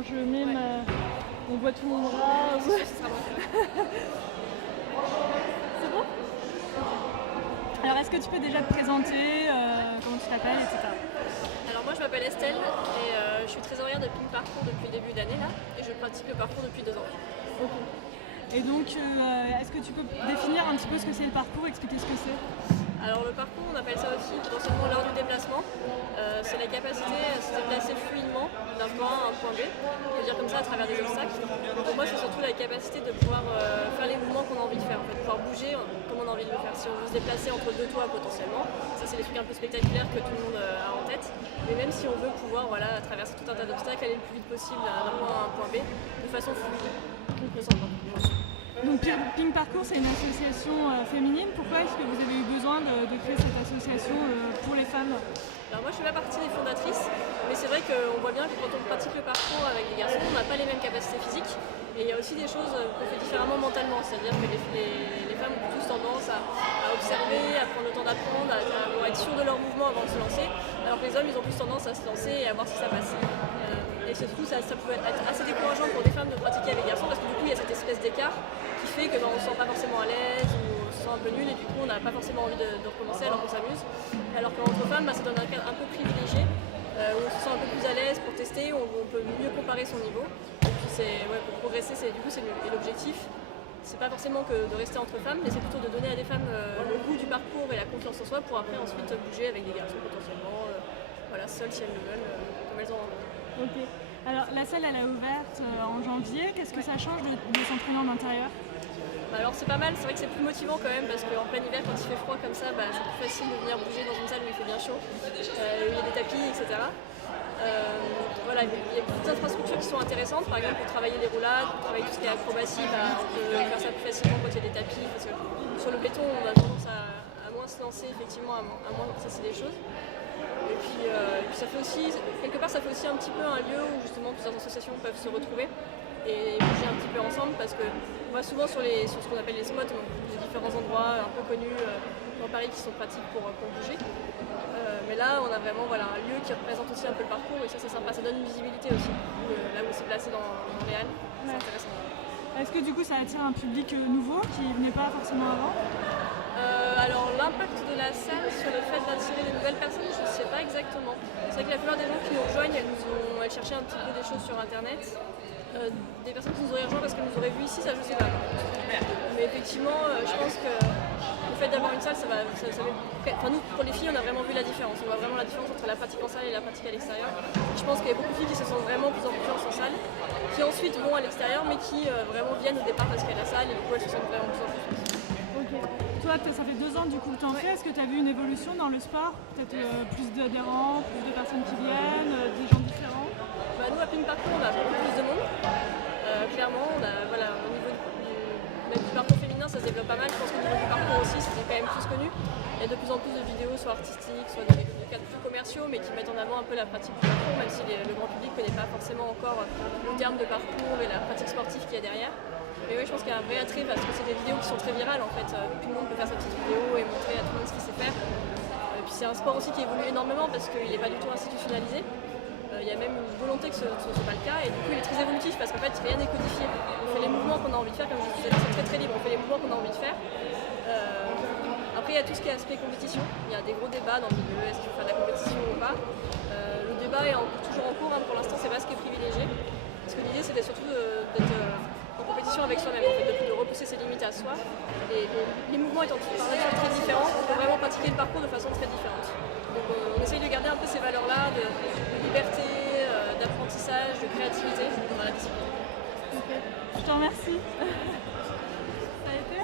quand je mime, on voit tout mon bras. Ce sera bon. C'est bon? Alors est-ce que tu peux déjà te présenter, comment tu t'appelles, etc. Alors moi je m'appelle Estelle et je suis trésorière de Pink Parcours depuis le début d'année là et je pratique le parcours depuis 2 ans. Ok. Et donc est-ce que tu peux définir un petit peu ce que c'est le parcours, expliquer ce que c'est? Alors le parcours on appelle ça aussi potentiellement l'art du déplacement. C'est la capacité à se déplacer fluidement d'un point A à un point B, on peut dire comme ça à travers des obstacles. Pour moi c'est surtout la capacité de pouvoir faire les mouvements qu'on a envie de faire, en fait, pouvoir bouger comme on a envie de le faire. Si on veut se déplacer entre deux toits potentiellement, ça c'est des trucs un peu spectaculaires que tout le monde a en tête. Mais même si on veut pouvoir traverser tout un tas d'obstacles, aller le plus vite possible d'un point A à un point B de façon fluide. Donc Pink Parcours, c'est une association féminine. Pourquoi est-ce que vous avez eu besoin de créer cette association pour les femmes? Alors moi je fais pas partie des fondatrices, mais c'est vrai qu'on voit bien que quand on pratique le parcours avec des garçons, on n'a pas les mêmes capacités physiques. Et il y a aussi des choses qu'on fait différemment mentalement, c'est-à-dire que les femmes ont plus tendance à observer, à prendre le temps d'apprendre, à être sûres de leurs mouvements avant de se lancer, alors que les hommes ils ont plus tendance à se lancer et à voir si ça passe. Et surtout ça peut être assez décourageant pour des femmes de pratiquer avec des garçons parce que du coup il y a cette espèce d'écart qui fait que on se sent pas forcément à l'aise ou on se sent un peu nul et du coup on n'a pas forcément envie de recommencer alors qu'on s'amuse. Alors qu'entre femmes ça donne un cadre un peu privilégié où on se sent un peu plus à l'aise pour tester, où on peut mieux comparer son niveau. Et puis pour progresser c'est l'objectif. C'est pas forcément que de rester entre femmes, mais c'est plutôt de donner à des femmes le goût du parcours et la confiance en soi pour après ensuite bouger avec des garçons potentiellement, seules si elles le veulent, comme elles ont envie. Ok. Alors la salle elle est ouverte en janvier, qu'est-ce que ça change de s'entraîner en intérieur? Alors c'est pas mal, c'est vrai que c'est plus motivant quand même parce qu'en plein hiver quand il fait froid comme ça, c'est plus facile de venir bouger dans une salle où il fait bien chaud, où il y a des tapis, etc. Il y a toutes les infrastructures qui sont intéressantes, par exemple pour travailler les roulades, pour travailler tout ce qui est acrobatie, on peut faire ça plus facilement quand il y a des tapis, parce que sur le béton on a tendance à moins se lancer effectivement, à moins casser des choses. Et puis ça fait aussi, quelque part ça fait aussi un petit peu un lieu où justement plusieurs associations peuvent se retrouver et bouger un petit peu ensemble parce que on va souvent sur ce qu'on appelle les spots, donc les différents endroits un peu connus dans Paris qui sont pratiques pour bouger. Mais là on a vraiment un lieu qui représente aussi un peu le parcours et ça c'est sympa, ça donne une visibilité aussi là où c'est placé dans les halles, c'est intéressant. Est-ce que du coup ça attire un public nouveau qui ne venait pas forcément avant? Alors l'impact de la salle sur le fait d'attirer de nouvelles personnes, je ne sais pas exactement. C'est vrai que la plupart des gens qui nous rejoignent, elles cherchaient un petit peu des choses sur internet. Des personnes qui nous auraient rejoint parce qu'elles nous auraient vu ici, ça je sais pas. Mais effectivement, je pense que le fait d'avoir une salle, nous pour les filles, on a vraiment vu la différence. On voit vraiment la différence entre la pratique en salle et la pratique à l'extérieur. Je pense qu'il y a beaucoup de filles qui se sentent vraiment plus en confiance en salle, qui ensuite vont à l'extérieur, mais qui vraiment viennent au départ parce qu'il y a la salle et du coup elles se sentent vraiment plus en confiance. Ok. Toi, ça fait 2 ans du coup que tu en fais. Est-ce que tu as vu une évolution dans le sport? Peut-être plus d'adhérents, plus de personnes qui viennent, des gens différents? Nous à Pink Parcours, on a beaucoup plus de monde. Clairement, au niveau même du parcours féminin, ça se développe pas mal. Je pense qu'au niveau du parcours aussi, c'est quand même plus connu. Il y a de plus en plus de vidéos, soit artistiques, soit dans des cadres plus commerciaux, mais qui mettent en avant un peu la pratique du parcours, même si le grand public ne connaît pas forcément encore le terme de parcours et la pratique sportive qu'il y a derrière. Mais oui, je pense qu'il y a un vrai attrait parce que c'est des vidéos qui sont très virales en fait. Tout le monde peut faire sa petite vidéo et montrer à tout le monde ce qu'il sait faire. Et puis c'est un sport aussi qui évolue énormément parce qu'il n'est pas du tout institutionnalisé. Il y a même une volonté que ce ne soit pas le cas et du coup il est très évolutif parce qu'en fait rien n'est codifié. On fait les mouvements qu'on a envie de faire, comme je disais, c'est très très libre, on fait les mouvements qu'on a envie de faire. Après il y a tout ce qui est aspect compétition, il y a des gros débats dans le milieu, est-ce qu'il faut faire de la compétition ou pas. Le débat est toujours en cours, pour l'instant c'est pas ce qui est privilégié. Parce que l'idée c'était surtout d'être en compétition avec soi-même, en fait, de repousser ses limites à soi. Et les mouvements étant par nature très différents, on peut vraiment pratiquer le parcours de façon très différente. Donc on essaye de garder un peu ces valeurs-là de liberté, d'apprentissage, de créativité dans la discipline. Ok. Je te remercie. Ça a été?